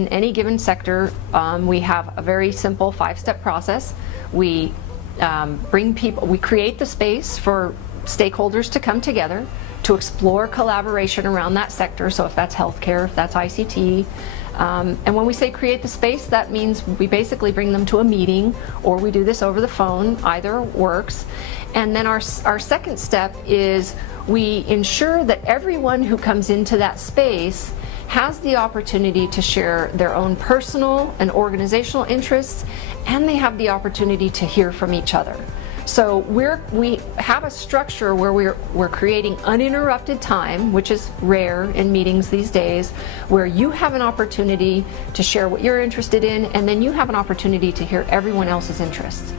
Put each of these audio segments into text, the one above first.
in any given sector, we have a very simple 5-step process. We we create the space for stakeholders to come together to explore collaboration around that sector. So if that's healthcare, if that's ICT, and when we say create the space, that means we basically bring them to a meeting, or we do this over the phone, either works. And then our second step is we ensure that everyone who comes into that space has the opportunity to share their own personal and organizational interests, and they have the opportunity to hear from each other. So we have a structure where we're creating uninterrupted time, which is rare in meetings these days, where you have an opportunity to share what you're interested in, and then you have an opportunity to hear everyone else's interests.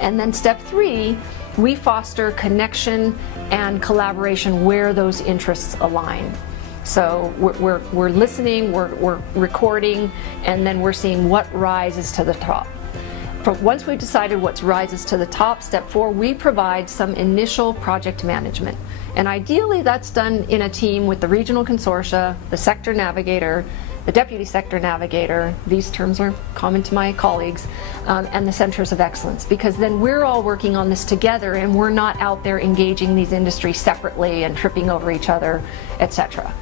And then step 3, we foster connection and collaboration where those interests align. So we're listening, we're recording, and then we're seeing what rises to the top. Once we've decided what rises to the top, step 4, we provide some initial project management. And ideally that's done in a team with the regional consortia, the sector navigator, the deputy sector navigator, these terms are common to my colleagues, and the centers of excellence, because then we're all working on this together and we're not out there engaging these industries separately and tripping over each other, etc.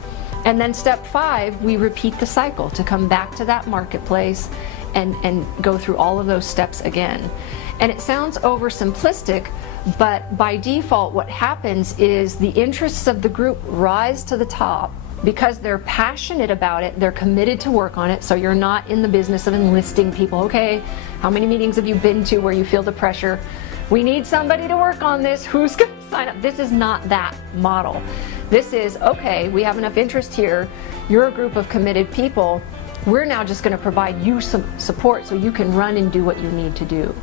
And then step 5, we repeat the cycle to come back to that marketplace and go through all of those steps again. And it sounds oversimplistic, but by default what happens is the interests of the group rise to the top because they're passionate about it, they're committed to work on it, so you're not in the business of enlisting people. Okay, how many meetings have you been to where you feel the pressure? We need somebody to work on this, who's going to sign up? This is not that model. This is, okay, we have enough interest here, you're a group of committed people, we're now just going to provide you some support so you can run and do what you need to do.